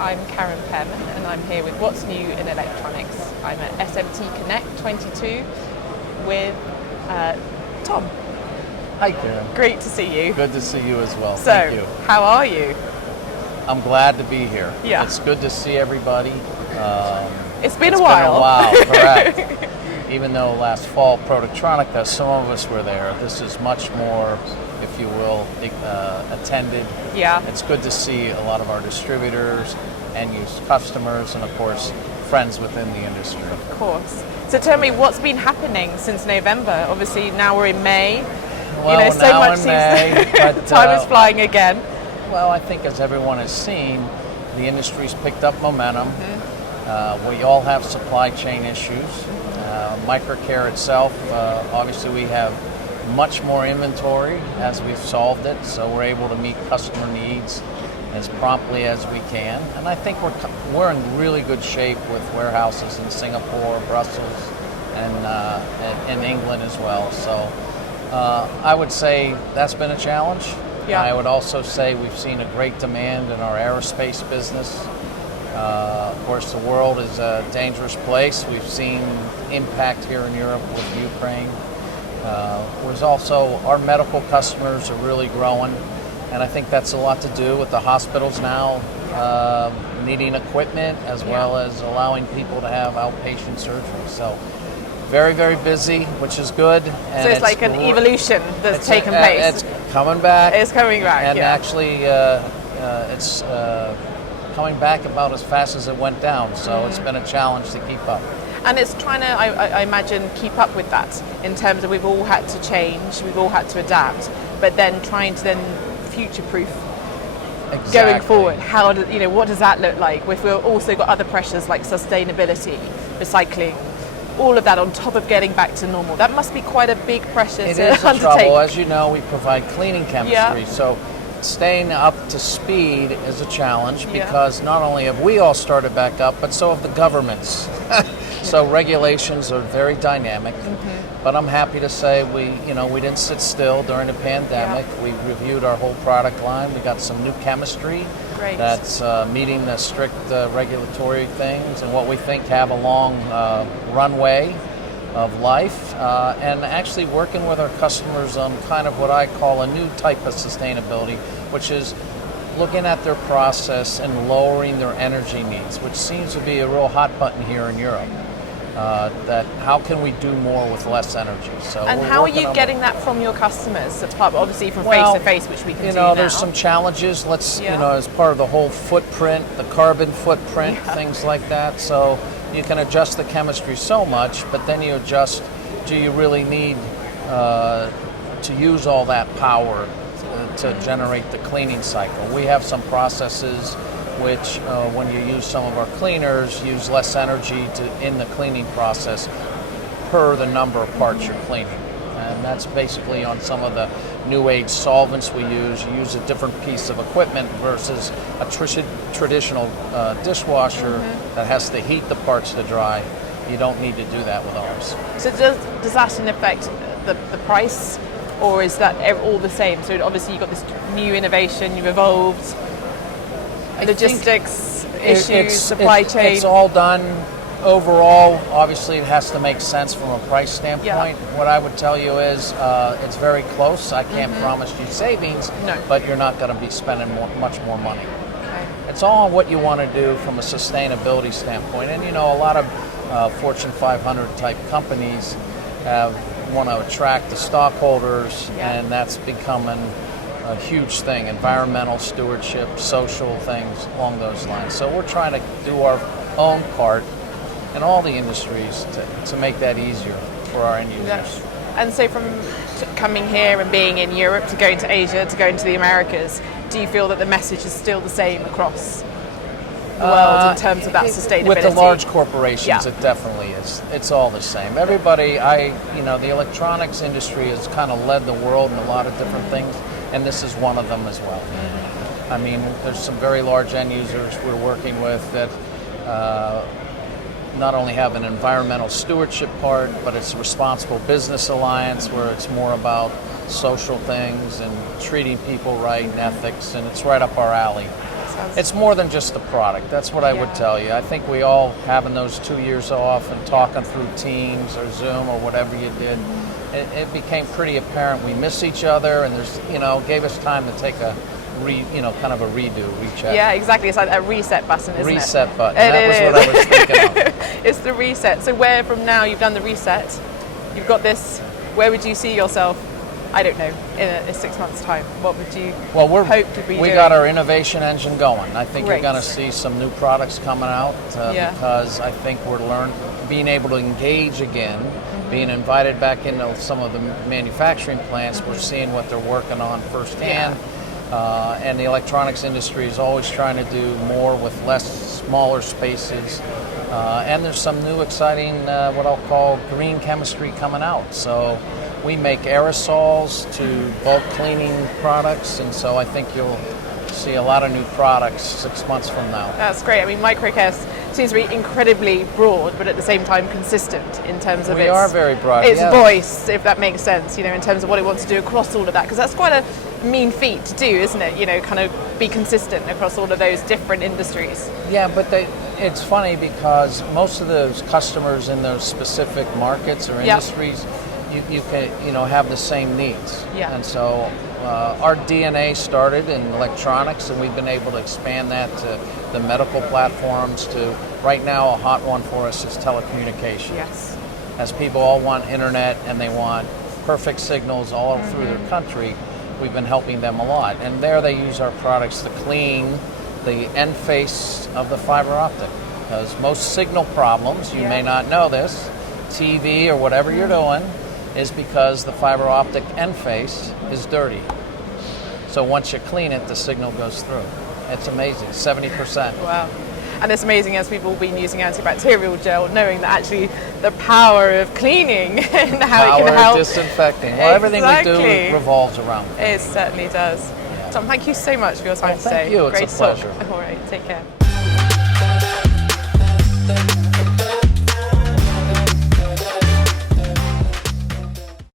I'm Karen Pearman and I'm here with What's New in Electronics. I'm at SMTconnect 22 with Tom. Hi, Karen. Great to see you. Good to see you as well. So, Thank you. how are you? I'm glad to be here. Yeah. It's good to see everybody. It's been a while. Correct. Even though last fall, Productronic, that some of us were there, this is much more, if you will, attended. Yeah. It's good to see a lot of our distributors, end-use customers, and of course, friends within the industry. Of course. So tell me, what's been happening since November? Obviously, now we're in May. Well, so much seems May, but, time is flying again. Well, I think as everyone has seen, the industry's picked up momentum. We all have supply chain issues. Microcare itself, obviously we have much more inventory as we've solved it, so we're able to meet customer needs as promptly as we can. And I think we're in really good shape with warehouses in Singapore, Brussels, and in England as well. So I would say that's been a challenge. Yeah. I would also say we've seen a great demand in our aerospace business. Of course, the world is a dangerous place. We've seen impact here in Europe with Ukraine. There's also our medical customers are really growing, and I think that's a lot to do with the hospitals now needing equipment as well as allowing people to have outpatient surgery. So very, very busy, which is good. And So it's like an evolution that's taken place. It's coming back. It's coming back, and yeah. actually it's coming back about as fast as it went down. So it's been a challenge to keep up. And it's trying to, I imagine, keep up with that in terms of we've all had to change, we've all had to adapt, but then trying to then future-proof going forward. How do, what does that look like? If we've also got other pressures like sustainability, recycling, all of that on top of getting back to normal. That must be quite a big pressure it to is undertake. Trouble. As you know, we provide cleaning chemistry, Yeah. so staying up to speed is a challenge because not only have we all started back up, but so have the governments. So regulations are very dynamic, but I'm happy to say we didn't sit still during the pandemic. Yeah. We reviewed our whole product line. We got some new chemistry Great. that's meeting the strict regulatory things and what we think have a long runway of life, and actually working with our customers on kind of what I call a new type of sustainability, which is looking at their process and lowering their energy needs, which seems to be a real hot button here in Europe. That how can we do more with less energy? So And how are you getting that from your customers? That's part, obviously, from Well, face-to-face, which we can do now. there's some challenges. As part of the whole footprint, the carbon footprint, things like that. So you can adjust the chemistry so much, but then you adjust, do you really need to use all that power to generate the cleaning cycle? We have some processes which, when you use some of our cleaners, use less energy in the cleaning process per the number of parts you're cleaning. And that's basically on some of the new age solvents we use. You use a different piece of equipment versus a traditional dishwasher that has to heat the parts to dry. You don't need to do that with ours. So does that affect the price, or is that all the same? So obviously you've got this new innovation, you've evolved, logistics, issues, supply chain. It's all done. Overall, obviously it has to make sense from a price standpoint. What I would tell you is it's very close. I can't promise you savings, but you're not going to be spending much more money. Okay. It's all on what you want to do from a sustainability standpoint. And a lot of Fortune 500 type companies want to attract the stockholders, and that's becoming a huge thing. Environmental stewardship, social things along those lines. So we're trying to do our own part in all the industries to make that easier for our end users. Yes. And so from coming here and being in Europe to going to Asia to going to the Americas, do you feel that the message is still the same across the world in terms of that sustainability? With the large corporations, it definitely is. It's all the same. Everybody, the electronics industry has kind of led the world in a lot of different things, and this is one of them as well. I mean, there's some very large end users we're working with that not only have an environmental stewardship part, but it's a responsible business alliance where it's more about social things and treating people right and ethics, and it's right up our alley. It's more than just the product. That's what I would tell you. I think we all having those 2 years off and talking through Teams or Zoom or whatever you did, it became pretty apparent we miss each other, and there's, gave us time to take a kind of a recheck. Yeah, exactly. It's like a reset button, isn't it? Reset button. That was what I was thinking of. It's the reset. So where from now you've done the reset, you've got this, where would you see yourself, I don't know, in 6 months' time? What would you hope to be doing? We got our innovation engine going. I think Great. you're going to see some new products coming out because I think we're being able to engage again, being invited back into some of the manufacturing plants. We're seeing what they're working on firsthand. And the electronics industry is always trying to do more with smaller spaces. And there's some new exciting, what I'll call green chemistry coming out. So we make aerosols to bulk cleaning products, and so I think you'll see a lot of new products 6 months from now. That's great. I mean, Microcare seems to be incredibly broad, but at the same time consistent in terms of are very broad. Its voice, if that makes sense, in terms of what it wants to do across all of that, because that's quite a mean feat to do, isn't it? Kind of be consistent across all of those different industries. Yeah, but it's funny because most of those customers in those specific markets or industries, you can have the same needs. Yeah. And so our DNA started in electronics, and we've been able to expand that to the medical platforms. To right now, a hot one for us is telecommunications. Yes. As people all want internet and they want perfect signals all through their country, we've been helping them a lot. And there they use our products to clean the end face of the fiber optic. Because most signal problems, you may not know this, TV or whatever you're doing, is because the fiber optic end face is dirty. So once you clean it, the signal goes through. It's amazing, 70%. Wow. And it's amazing as we've all been using antibacterial gel, knowing that actually the power of cleaning and how it can help. Disinfecting. Well, everything we do revolves around it. It certainly does. Yeah. Tom, thank you so much for your time today. Thank you. It's Great a pleasure. All right, take care.